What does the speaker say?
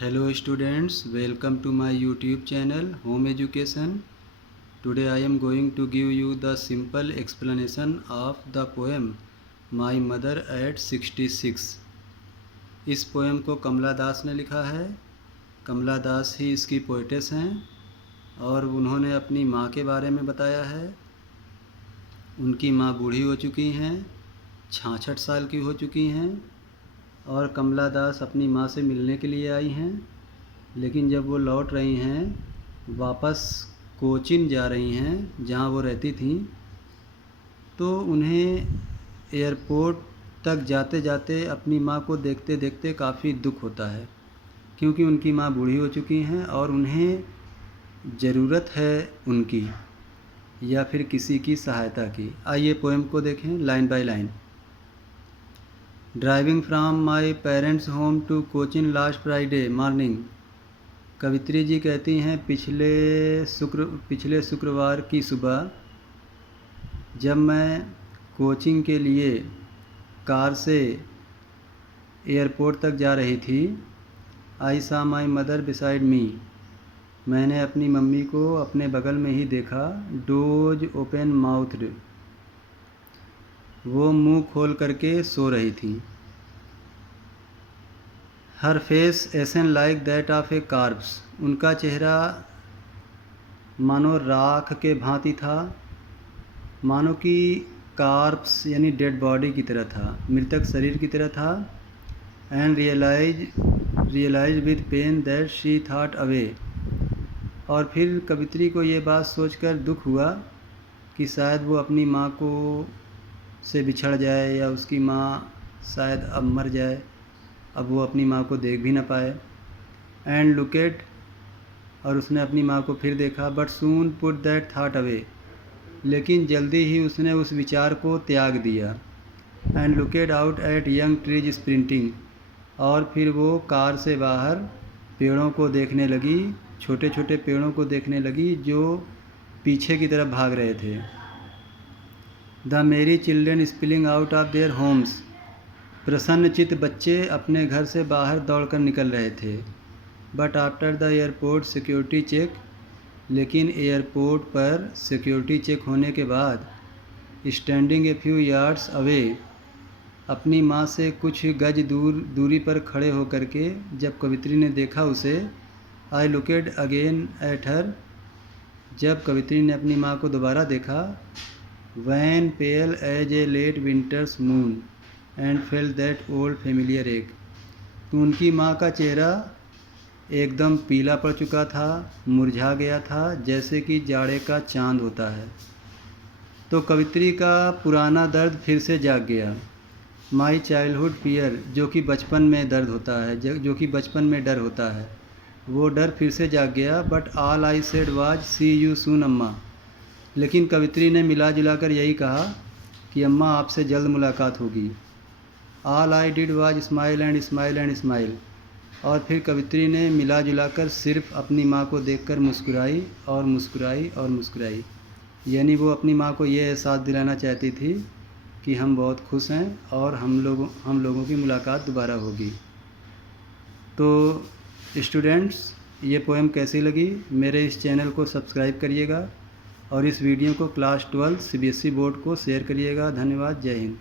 Hello students, welcome to my YouTube channel Home Education. Today I am going to give you the simple explanation of the poem My Mother at 66. इस poem को कमला दास ने लिखा है। कमला दास ही इसकी poetess हैं और उन्होंने अपनी माँ के बारे में बताया है। उनकी माँ बूढ़ी हो चुकी हैं, 66 साल की हो चुकी हैं और कमला दास अपनी माँ से मिलने के लिए आई हैं। लेकिन जब वो लौट रही हैं, वापस कोचीन जा रही हैं जहाँ वो रहती थीं, तो उन्हें एयरपोर्ट तक जाते जाते अपनी माँ को देखते देखते काफ़ी दुख होता है, क्योंकि उनकी माँ बूढ़ी हो चुकी हैं और उन्हें ज़रूरत है उनकी या फिर किसी की सहायता की। आइए पोएम को देखें line by line. Driving from my parents' home to Cochin last Friday morning. कवित्री जी कहती हैं पिछले शुक्रवार की सुबह जब मैं कोचिंग के लिए कार से एयरपोर्ट तक जा रही थी, आई सा माई मदर बिसाइड मी। मैंने अपनी मम्मी को अपने बगल में ही देखा। डोज ओपन माउथड, वो मुंह खोल करके सो रही थी। Her face ashen like that of a corpse, उनका चेहरा मानो राख के भांति था, मानो कि कार्ब्स यानी डेड बॉडी की तरह था, मृतक शरीर की तरह था। And realise with pain that she thought away, और फिर कवित्री को ये बात सोचकर दुख हुआ कि शायद वो अपनी माँ को से बिछड़ जाए या उसकी माँ शायद अब मर जाए, अब वो अपनी माँ को देख भी ना पाए। एंड लुकेट, और उसने अपनी माँ को फिर देखा। But soon put that thought away, लेकिन जल्दी ही उसने उस विचार को त्याग दिया। And locate out at young trees sprinting, और फिर वो कार से बाहर पेड़ों को देखने लगी, छोटे छोटे पेड़ों को देखने लगी जो पीछे की तरफ भाग रहे थे। The merry children spilling out of their homes, प्रसन्नचित्त बच्चे अपने घर से बाहर दौड़कर निकल रहे थे। But after the airport security check, लेकिन एयरपोर्ट पर सिक्योरिटी चेक होने के बाद standing a few yards away, अपनी माँ से कुछ गज दूरी पर खड़े होकर के जब कवित्री ने देखा उसे, आई लुकेड अगेन एट हर, जब कवित्री ने अपनी माँ को दोबारा देखा, wan pale as a late winter's moon and felt that old familiar ache, तो उनकी माँ का चेहरा एकदम पीला पड़ चुका था, मुरझा गया था, जैसे कि जाड़े का चांद होता है। तो कवित्री का पुराना दर्द फिर से जाग गया। माई चाइल्डहुड फियर, जो कि बचपन में दर्द होता है, जो कि बचपन में डर होता है, वो डर फिर से जाग गया। But all I said was see you soon Amma, लेकिन कवित्री ने मिला जुलाकर यही कहा कि अम्मा आपसे जल्द मुलाकात होगी। All I did was smile and smile and smile, और फिर कवित्री ने मिला जुलाकर सिर्फ अपनी माँ को देखकर मुस्कुराई और मुस्कुराई और मुस्कुराई। यानी वो अपनी माँ को ये एहसास दिलाना चाहती थी कि हम बहुत खुश हैं और हम लोगों की मुलाकात दोबारा होगी। तो स्टूडेंट्स, ये पोएम कैसी लगी मेरे इस चैनल को सब्सक्राइब करिएगा और इस वीडियो को क्लास 12 CBSE बोर्ड को शेयर करिएगा। धन्यवाद। जय हिंद।